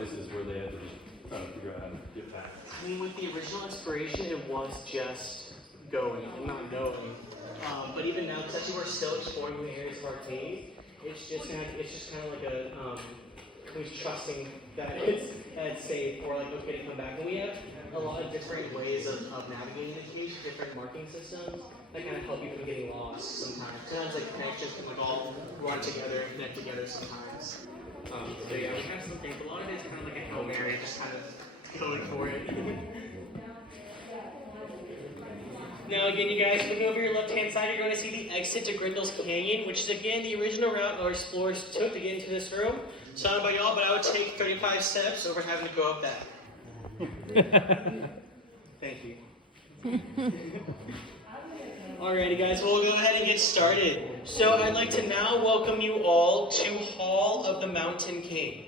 places where they had to try to figure out how to get back? I mean, with the original exploration, it was just going and not knowing. But even now, because actually we're still exploring the areas of our cave, it's just kind of like a who's trusting that it's safe or like okay to come back. And we have a lot of different ways of navigating the cave, different marking systems that kind of help you from getting lost sometimes. Sometimes like connections can like all run together and connect together sometimes. So yeah, we have some things. A lot of it's kind of like a Hail Mary, just kind of going for it. Now again, you guys, looking over your left-hand side, you're going to see the exit to Grindel's Canyon, which is again the original route our explorers took to get into this room. So I don't know about y'all, but I would take 35 steps over having to go up that. Thank you. Alrighty guys, we'll go ahead and get started. So I'd like to now welcome you all to Hall of the Mountain King.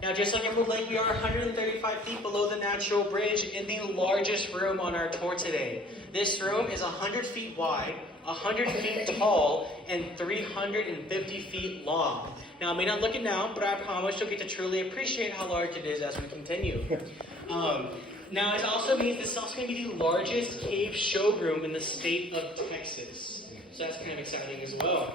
Now just like Emerald Lake, we are 135 feet below the natural bridge in the largest room on our tour today. This room is 100 feet wide, 100 feet tall, and 350 feet long. Now I may not look it now, but I promise you'll get to truly appreciate how large it is as we continue. Now it also means this is also going to be the largest cave showroom in the state of Texas. So that's kind of exciting as well.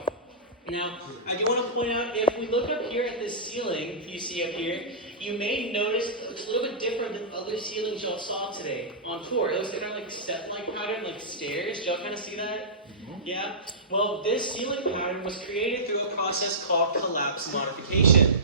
Now, I do want to point out, if we look up here at this ceiling, you see up here, you may notice it looks a little bit different than other ceilings y'all saw today on tour. It was kind of like step-like pattern, like stairs. Did y'all kind of see that? Yeah? Well, this ceiling pattern was created through a process called collapse modification.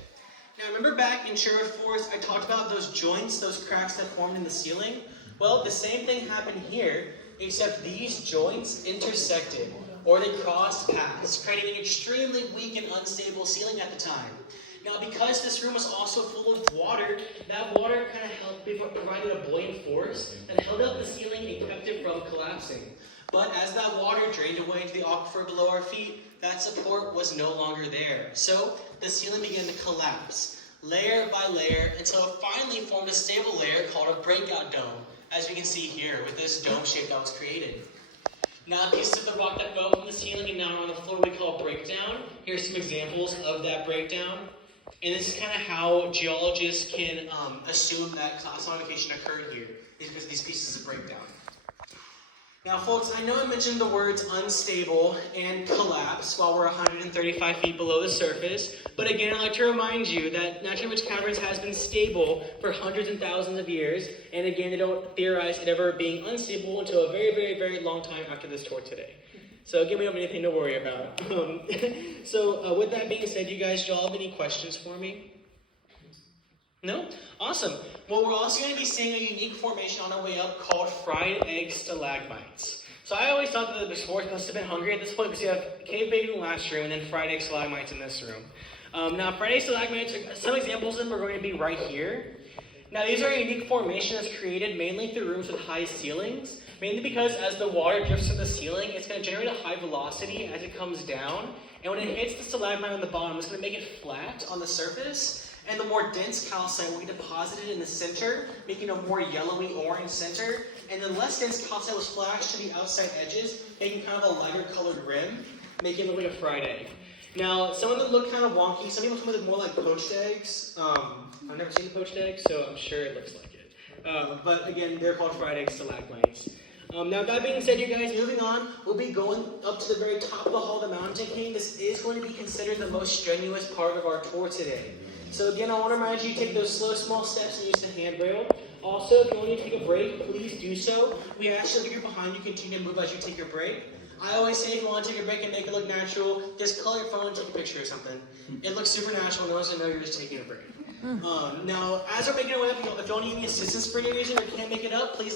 Now, remember back in Sherwood Forest, I talked about those joints, those cracks that formed in the ceiling? Well, the same thing happened here, except these joints intersected, or they crossed paths, creating an extremely weak and unstable ceiling at the time. Now, because this room was also full of water, that water kind of provided a buoyant force that held up the ceiling and kept it from collapsing. But as that water drained away into the aquifer below our feet, that support was no longer there. So the ceiling began to collapse, layer by layer, until it finally formed a stable layer called a breakout dome, as we can see here with this dome shape that was created. Now, pieces of the rock that fell from the ceiling and now on the floor we call breakdown. Here's some examples of that breakdown. And this is kind of how geologists can assume that collapse modification occurred here, is because of these pieces of breakdown. Now, folks, I know I mentioned the words unstable and collapse while we're 135 feet below the surface, but again, I'd like to remind you that Natural Ridge Caverns has been stable for hundreds and thousands of years, and again, they don't theorize it ever being unstable until a very, very, very long time after this tour today. So again, we don't have anything to worry about. So with that being said, you guys, do y'all have any questions for me? No? Awesome. Well, we're also going to be seeing a unique formation on our way up called fried egg stalagmites. So I always thought that the sports must have been hungry at this point because you have cave bait in the last room and then fried egg stalagmites in this room. Now, fried egg stalagmites, some examples of them are going to be right here. Now, these are a unique formation that's created mainly through rooms with high ceilings, mainly because as the water drifts to the ceiling, it's going to generate a high velocity as it comes down, and when it hits the stalagmite on the bottom, it's going to make it flat on the surface, and the more dense calcite will be deposited in the center, making a more yellowy orange center, and the less dense calcite was splashed to the outside edges, making kind of a lighter colored rim, making it look like a fried egg. Now, some of them look kind of wonky. Some people tell me they're more like poached eggs. I've never seen a poached egg, so I'm sure it looks like it. But again, they're called fried egg stalagmites. Now, that being said, you guys, moving on, we'll be going up to the very top of the Hall of the Mountain King. This is going to be considered the most strenuous part of our tour today. So again, I want to remind you to take those slow, small steps and use the handrail. Also, if you want to take a break, please do so. We ask that if you're behind, you continue to move as you take your break. I always say if you want to take a break and make it look natural, just call your phone and take a picture or something. It looks super natural, no one's going to know you're just taking a break. Now, as we're making it up, if you don't need any assistance for any reason or can't make it up, please